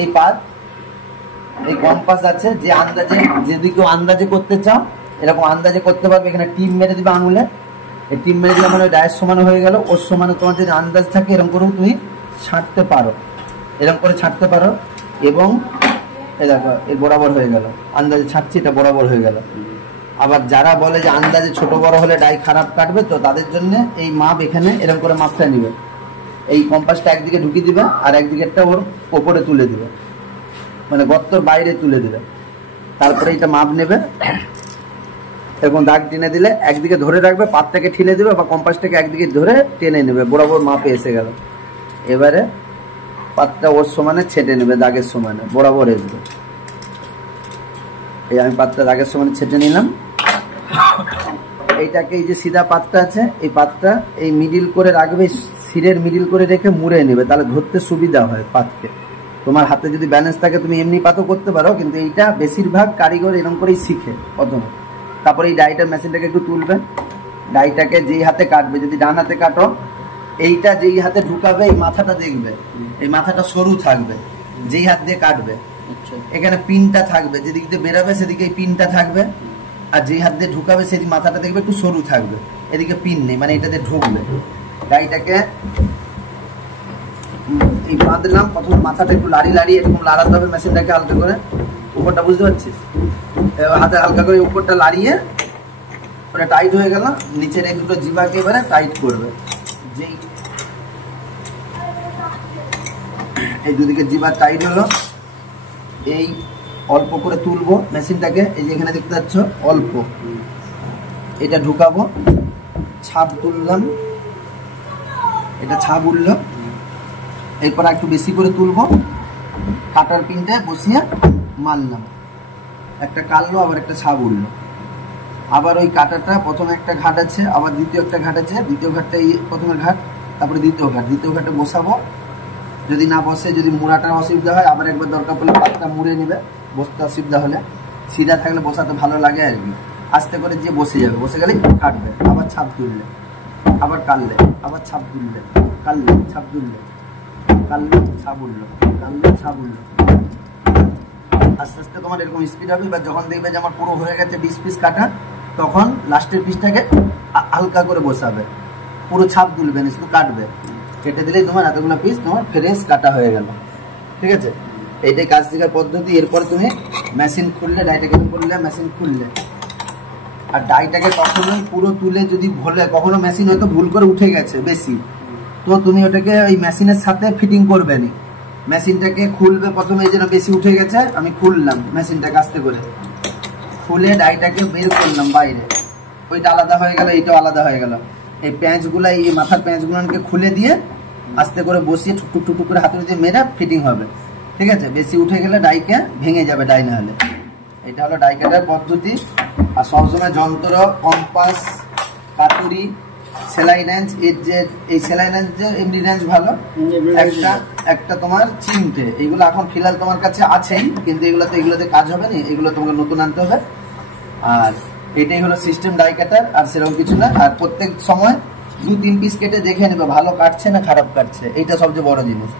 এই পাত, এই কম্পাস আছে, যে আন্দাজে যদি কেউ আন্দাজে করতে চাও এরকম আন্দাজে করতে পারবে। এখানে টিপ মেরে দিবে আঙুলে, এই টিপ মেরে দিলে মানে ডায়ের সমানে হয়ে গেল। ওর সমানে তোমার যদি আন্দাজ থাকে এরকম করেও তুমি ছাঁটতে পারো, এরকম করে ছাঁটতে পারো। এবং এই দেখো এর বরাবর হয়ে গেল, আন্দাজে ছাড়ছি এটা বরাবর হয়ে গেল। আবার যারা বলে যে আন্দাজে ছোট বড় হলে ডাই খারাপ কাটবে, তো তাদের জন্য এই মাপ এখানে এরকম করে মাপটা নিবে, এই কম্পাসটা একদিকে ঢুকিয়ে দিবে আর একদিকেরটা ওর ওপরে তুলে দিবে, মানে গর্তর বাইরে তুলে দিবে। তারপরে এটা মাপ নেবে, এরকম দাগ টেনে দিলে একদিকে ধরে রাখবে, পাতটাকে ঠিলে দিবে বা কম্পাসটাকে একদিকে ধরে টেনে নেবে, বরাবর মাপে এসে গেল। এবারে পাতটা ওর সমানে ছেটে নেবে, দাগের সমানে বরাবর আসবে। এই আমি পাতটা দাগের সমানে ছেটে নিলাম। এইটাকে এই যে সিধা পাতটা আছে, এই পাতটা এই মিডিল করে রাখবে, শিরের মিডিল করে রেখে মুড়ে নেবে, তাহলে ধরতে সুবিধা হয় পাতকে। তোমার হাতে যদি ব্যালেন্স থাকে তুমি এমনি পাতও করতে পারো, কিন্তু এইটা বেশিরভাগ কারিগর এরকম করেই শিখে প্রথমে। তারপরে এই ডাইটার মেশিনটাকে একটু তুলবে, ডাইটাকে যেই হাতে কাটবে, যদি ডান হাতে কাটো, এইটা যেই হাতে ঢুকাবে এই মাথাটা দেখবে, এই মাথাটা সরু থাকবে যেই হাত দিয়ে কাটবে। এখানে পিনটা থাকবে, যেদিক দিয়ে বেরাবে সেদিকে এই পিনটা থাকবে, আর যেই হাত দিয়ে ঢুকাবে সেদিকে মাথাটা দেখবে একটু সরু থাকবে, এদিকে পিন নেই, মানে এটাতে ঢুকবে। ডাইটাকে এই বাঁধলাম, প্রথমে মাথাটা একটু লাড়ি লাড়ি এরকম লাড়াতে হবে মেশিনটাকে হালকা করে, উপরটা বুঝতে পারছিস, হাতে হালকা করে উপরটা লাড়িয়ে ওটা টাইট হয়ে গেল। নিচের এই দুটো জিবাকে এবারে টাইট করবে, যেই এই দুদিকে জিবা টাইট হলো, এই অল্প করে তুলবো মেশিনটাকে, এই যে এখানে দেখতে পাচ্ছ অল্প, এটা ঢুকাবো, ছাপ তুললাম, এটা ছাপ উঠলো। এরপর একটু বেশি করে তুলবো, কাটার পিনটা বসিয়ে মারলাম, একটা কাটলো, আবার একটা ছাপ উঠলো। আবার ওই কাটাটা প্রথমে একটা ঘাট আছে, আবার দ্বিতীয় একটা ঘাট আছে, দ্বিতীয় ঘাটটা এই প্রথমের ঘাট, তারপরে দ্বিতীয় ঘাটে বসাবো। যদি না বসে, যদি মুড়াটার অসুবিধা হয়, আবার একবার দরকার পড়লে পাতটা মুড়ে নেবে, বসতে অসুবিধা হলে। সিধা থাকলে বসাতে ভালো লাগে আর কি, আস্তে করে যে বসে যাবে, বসে গেলেই কাটবে। আবার ছাপ তুললে, আবার কাটলে, আবার ছাপ তুললে, কাটলে ছাপ তুললে, কাটলে ছাপ উঠলো, কাটলে ছাপ উঠলো। আস্তে আস্তে তোমার এরকম স্পিড হবে। এবার যখন দেখবে যে আমার পুরো হয়ে গেছে 20 পিস কাটা, তখন লাস্টের পিসটাকে হালকা করে বসাবে, পুরো ছাপ তুলবে না, শুধু কাটবে। কেটে দিলেই তোমার এতগুলো পিস তোমার ফ্রেশ কাটা হয়ে গেল। ঠিক আছে, এইটাই কাজ শেখার পদ্ধতি। এরপর তুমি মেশিন খুললে, ডাইটাকে খুললে, মেশিন খুললে, আর ডাইটাকে কখনোই পুরো তুলে যদি ভুলে, কখনো মেশিন হয়তো ভুল করে উঠে গেছে বেশি, তো তুমি ওটাকে ওই মেশিনের সাথে ফিটিং করবে না, মেশিনটাকে খুলবে প্রথমে। এই যেন বেশি উঠে গেছে, আমি খুললাম মেশিনটাকে আস্তে করে, খুলে ডাইটাকে বের করলাম বাইরে, ওইটা আলাদা হয়ে গেল, এইটাও আলাদা হয়ে গেল। এই প্যাঁচগুলা, এই মাথার প্যাঁচগুলোকে খুলে দিয়ে আস্তে করে বসিয়ে টুকটুক টুকটুক করে হাতে দিয়ে মেরে ফিটিং হবে। ঠিক আছে, বেশি উঠে গেলে ডাইকে ভেঙে যাবে, ডাই না হলে। এটা হলো ডাই কাটার পদ্ধতি। আর সবসময় যন্ত্র, কম্পাস, কাতুরি, সেলাই রেঞ্জ, এর যে এই সেলাই রেঞ্জের এমনি রেঞ্জ ভালো, একটা তোমার চিমটে, এইগুলো এখন ফিলহাল তোমার কাছে আছেই, কিন্তু এগুলোতে কাজ হবে না, এগুলো তোমাকে নতুন আনতে হবে। আর এটাই হলো সিস্টেম ডাই কাটার, আর সেরকম কিছু না। আর প্রত্যেক সময় 2-3 পিস কেটে দেখে নেবে ভালো কাটছে না খারাপ কাটছে, এইটা সবচেয়ে বড় জিনিস।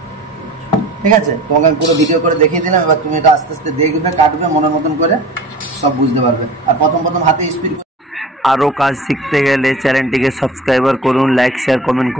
ঠিক আছে, তোমাকে আমি পুরো ভিডিও করে দেখিয়ে দিলাম, এবার তুমি এটা আস্তে আস্তে দেখবে, কাটবে মনের মতন করে, সব বুঝতে পারবে। আর প্রথম হাতে স্পিড। আরও কাজ শিখতে গেলে চ্যানেলটিকে সাবস্ক্রাইবার করুন, লাইক শেয়ার কমেন্ট করুন।